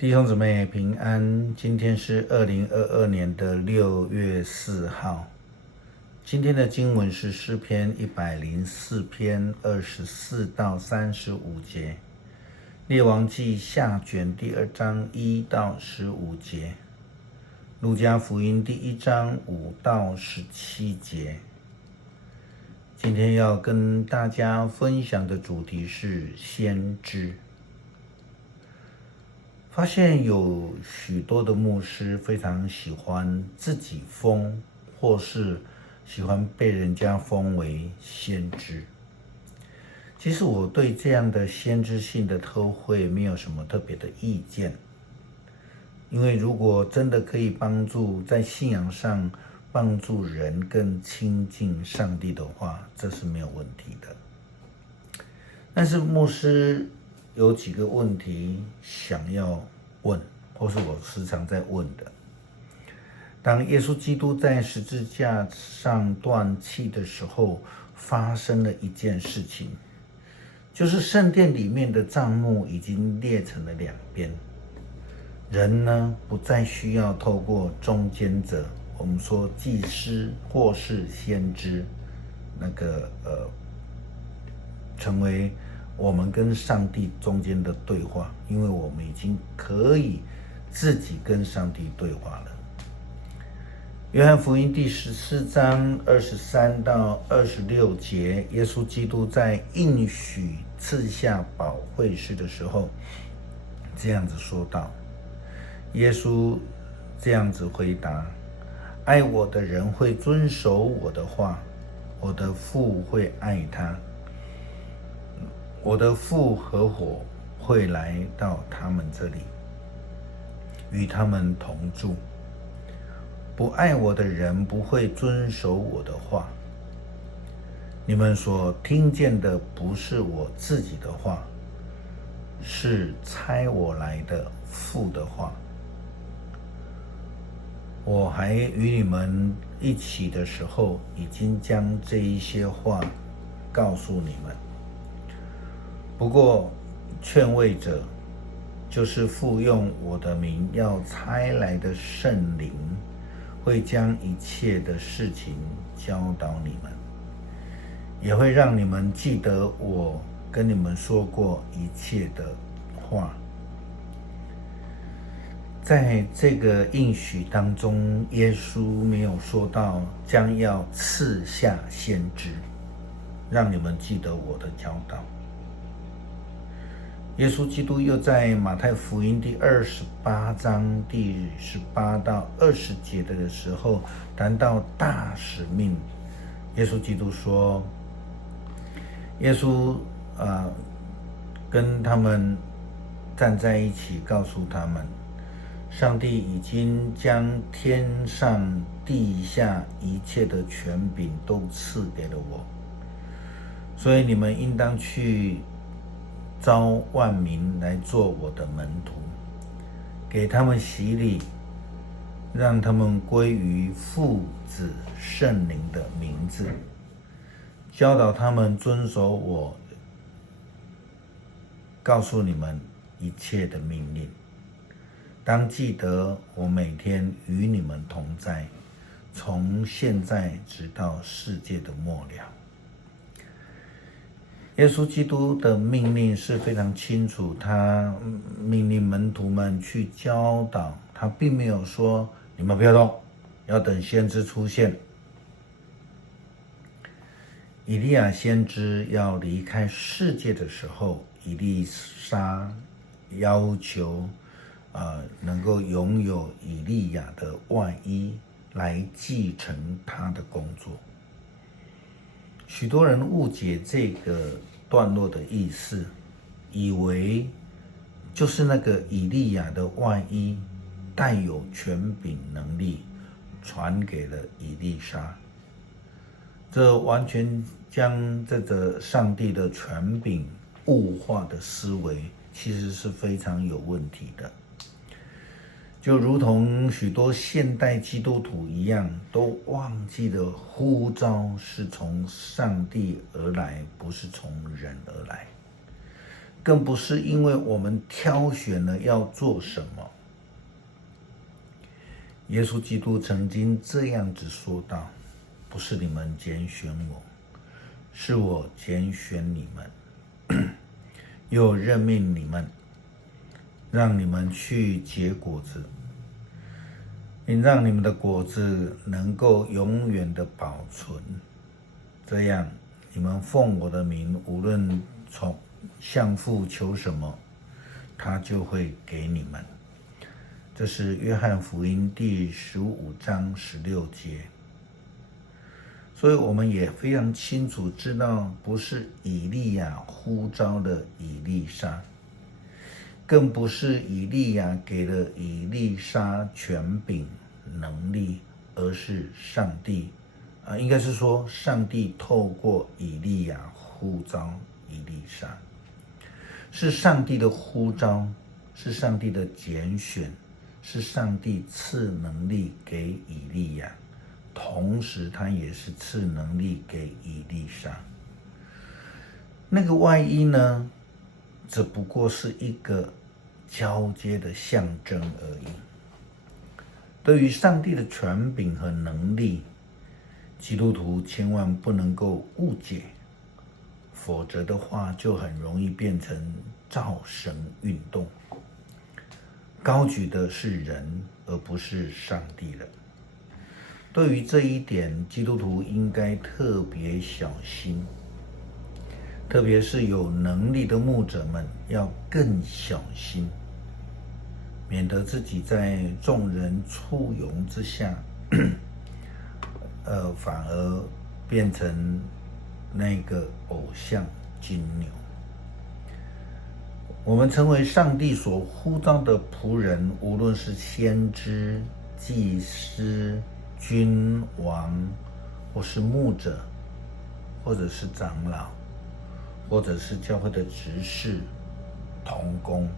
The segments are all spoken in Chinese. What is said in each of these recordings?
弟兄姊妹平安，今天是2022年的6月4号。今天的经文是诗篇104篇24到35节，列王记下卷第2章1到15节，路加福音第1章5到17节。今天要跟大家分享的主题是先知。发现有许多的牧师非常喜欢自己封，或是喜欢被人家封为先知。其实我对这样的先知性的特会没有什么特别的意见，因为如果真的可以帮助在信仰上帮助人更亲近上帝的话，这是没有问题的。但是牧师有几个问题想要问，或是我时常在问的。当耶稣基督在十字架上断气的时候，发生了一件事情，就是圣殿里面的帐幕已经裂成了两边，人呢不再需要透过中间者，我们说祭司或是先知，成为我们跟上帝中间的对话，因为我们已经可以自己跟上帝对话了。约翰福音第14章23到26节，耶稣基督在应许赐下保惠师的时候，这样子说道：耶稣这样子回答：爱我的人会遵守我的话，我的父会爱他，我的父和我会来到他们这里，与他们同住。不爱我的人不会遵守我的话。你们所听见的不是我自己的话，是差我来的父的话。我还与你们一起的时候，已经将这一些话告诉你们。不过劝慰者，就是父用我的名要差来的圣灵，会将一切的事情教导你们，也会让你们记得我跟你们说过一切的话。在这个应许当中，耶稣没有说到将要赐下先知，让你们记得我的教导。耶稣基督又在马太福音第28章第18到20节的时候谈到大使命。耶稣基督说，耶稣跟他们站在一起，告诉他们，上帝已经将天上地下一切的权柄都赐给了我，所以你们应当去召万民来做我的门徒，给他们洗礼，让他们归于父子圣灵的名字，教导他们遵守我告诉你们一切的命令。当记得我每天与你们同在，从现在直到世界的末了。耶稣基督的命令是非常清楚，他命令门徒们去教导，他并没有说你们不要动，要等先知出现。以利亚先知要离开世界的时候，以利沙要求能够拥有以利亚的外衣来继承他的工作。许多人误解这个段落的意思，以为就是那个以利亚的外衣带有权柄能力，传给了以利沙。这完全将这个上帝的权柄物化的思维，其实是非常有问题的。就如同许多现代基督徒一样，都忘记了呼召是从上帝而来，不是从人而来。更不是因为我们挑选了要做什么。耶稣基督曾经这样子说道：不是你们拣选我，是我拣选你们，又任命你们，让你们去结果子，并让你们的果子能够永远的保存。这样，你们奉我的名，无论向父求什么，他就会给你们。这是约翰福音第15章16节。所以我们也非常清楚知道，不是以利亚呼召了以利沙，更不是以利亚给了以利沙权柄能力，而是上帝应该是说上帝透过以利亚呼召以利沙，是上帝的呼召，是上帝的拣选，是上帝赐能力给以利亚，同时他也是赐能力给以利沙。那个外衣呢，只不过是一个交接的象征而已。对于上帝的权柄和能力，基督徒千万不能够误解，否则的话就很容易变成造神运动，高举的是人而不是上帝了。对于这一点，基督徒应该特别小心，特别是有能力的牧者们要更小心，免得自己在众人簇拥之下反而变成那个偶像金牛。我们成为上帝所呼召的仆人，无论是先知、祭司、君王，或是牧者，或者是长老，或者是教会的执事、同工，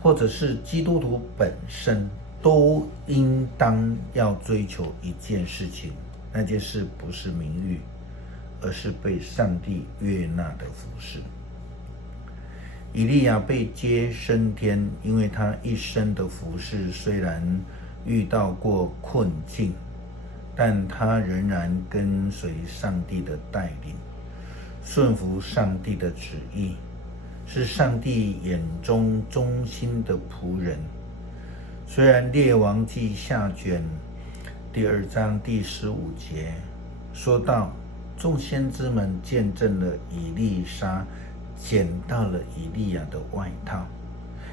或者是基督徒本身，都应当要追求一件事情，那件事不是名誉，而是被上帝悦纳的服事。以利亚被接升天，因为他一生的服事虽然遇到过困境，但他仍然跟随上帝的带领，顺服上帝的旨意，是上帝眼中忠心的仆人。虽然列王记下卷第2章第15节说到，众先知们见证了以利沙捡到了以利亚的外套，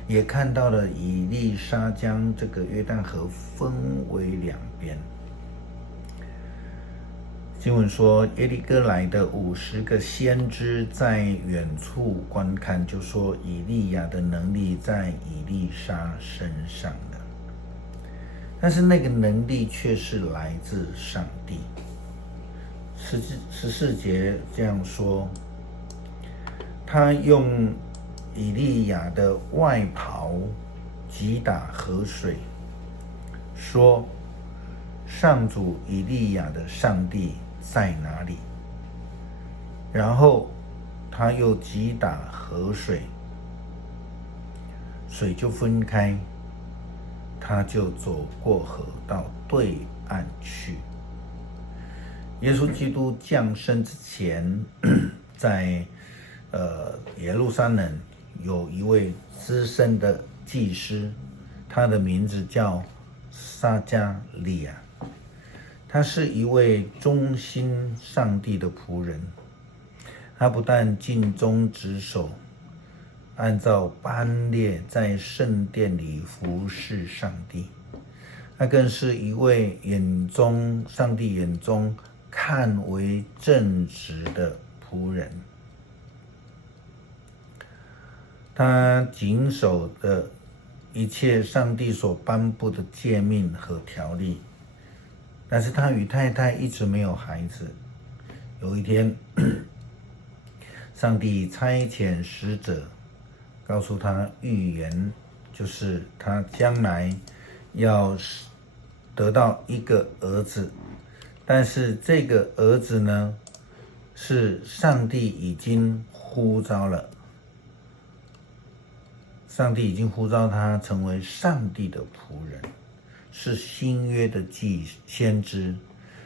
也看到了以利沙将这个约旦河分为两边。经文说，耶利哥来的50个先知在远处观看，就说以利亚的能力在以利沙身上的，但是那个能力却是来自上帝。14节这样说，他用以利亚的外袍击打河水，说：上主以利亚的上帝在哪里？然后他又击打河水，水就分开，他就走过河到对岸去。耶稣基督降生之前，在耶路撒冷有一位资深的祭司，他的名字叫撒迦利亚。他是一位忠心上帝的仆人，他不但尽忠职守，按照班列在圣殿里服侍上帝，他更是一位上帝眼中看为正直的仆人。他谨守的一切上帝所颁布的诫命和条例，但是他与太太一直没有孩子。有一天，上帝差遣使者告诉他预言，就是他将来要得到一个儿子，但是这个儿子呢，是上帝已经呼召了，上帝已经呼召他成为上帝的仆人，是新约的先知，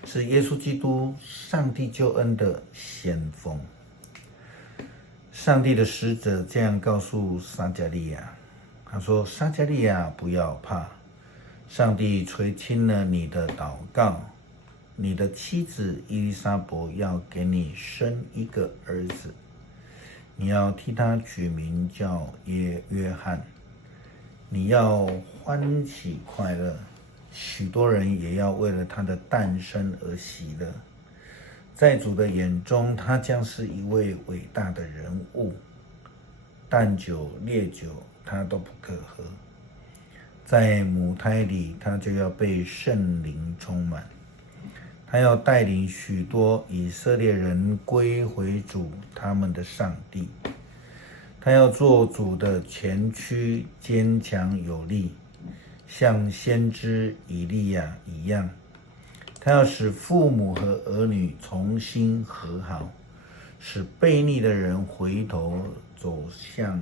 是耶稣基督上帝救恩的先锋。上帝的使者这样告诉撒迦利亚，他说：撒迦利亚，不要怕，上帝垂听了你的祷告，你的妻子伊丽莎白要给你生一个儿子，你要替他取名叫约翰，你要欢喜快乐，许多人也要为了他的诞生而喜乐。在主的眼中，他将是一位伟大的人物，淡酒烈酒他都不可喝，在母胎里他就要被圣灵充满，他要带领许多以色列人归回主他们的上帝，他要做主的前驱，坚强有力，像先知以利亚一样。他要使父母和儿女重新和好，使悖逆的人回头走向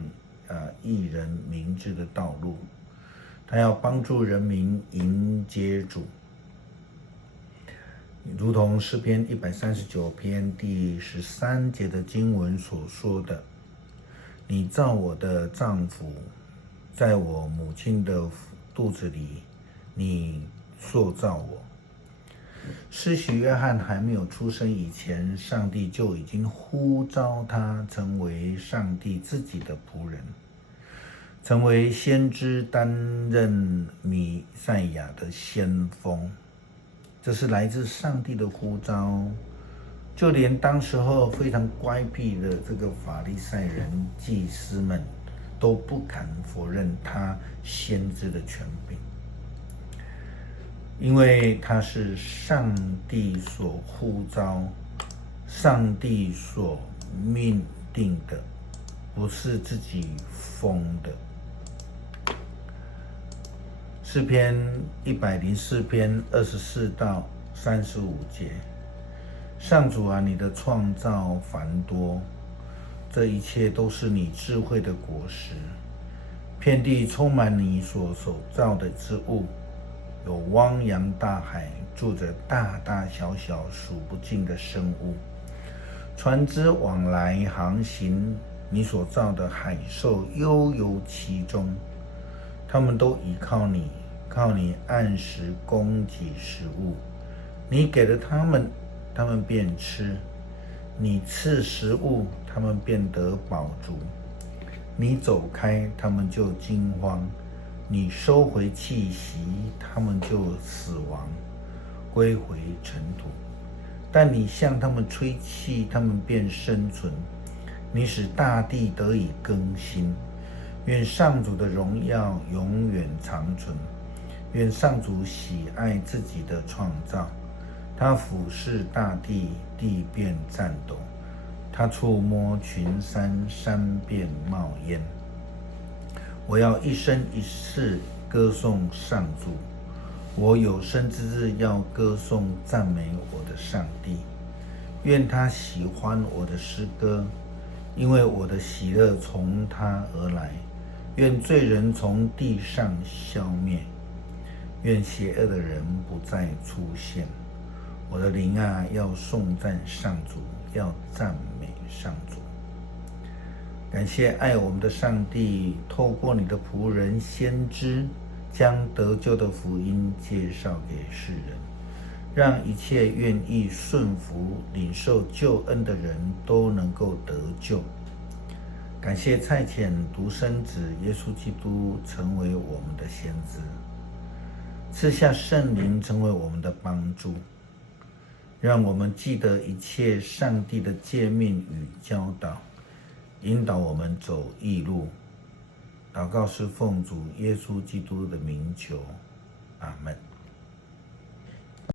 义人明智的道路。他要帮助人民迎接主，如同诗篇139篇第13节的经文所说的：你造我的丈夫，在我母亲的肚子里，你塑造我。施洗约翰还没有出生以前，上帝就已经呼召他成为上帝自己的仆人，成为先知，担任弥赛亚的先锋。这是来自上帝的呼召，就连当时候非常乖僻的这个法利赛人祭司们都不敢否认他先知的权柄，因为他是上帝所呼召，上帝所命定的，不是自己封的。诗篇104篇24到35节：上主啊，你的创造繁多，这一切都是你智慧的果实。遍地充满你所造的之物，有汪洋大海，住着大大小小数不尽的生物，船只往来航行，你所造的海兽悠游其中，他们都倚靠你，靠你按时供给食物。你给了他们，他们便吃；你赐食物，他们便得饱足。你走开，他们就惊慌；你收回气息，他们就死亡，归回尘土。但你向他们吹气，他们便生存。你使大地得以更新。愿上主的荣耀永远长存。愿上主喜爱自己的创造，他俯视大地，地便颤抖；他触摸群山，山便冒烟。我要一生一世歌颂上主，我有生之日要歌颂赞美我的上帝。愿他喜欢我的诗歌，因为我的喜乐从他而来。愿罪人从地上消灭，愿邪恶的人不再出现。我的灵啊，要颂赞上主，要赞美上主。感谢爱我们的上帝，透过你的仆人先知，将得救的福音介绍给世人，让一切愿意顺服领受救恩的人都能够得救。感谢差遣独生子耶稣基督成为我们的先知，赐下圣灵成为我们的帮助，让我们记得一切上帝的诫命与教导，引导我们走义路。祷告是奉主耶稣基督的名求，阿们。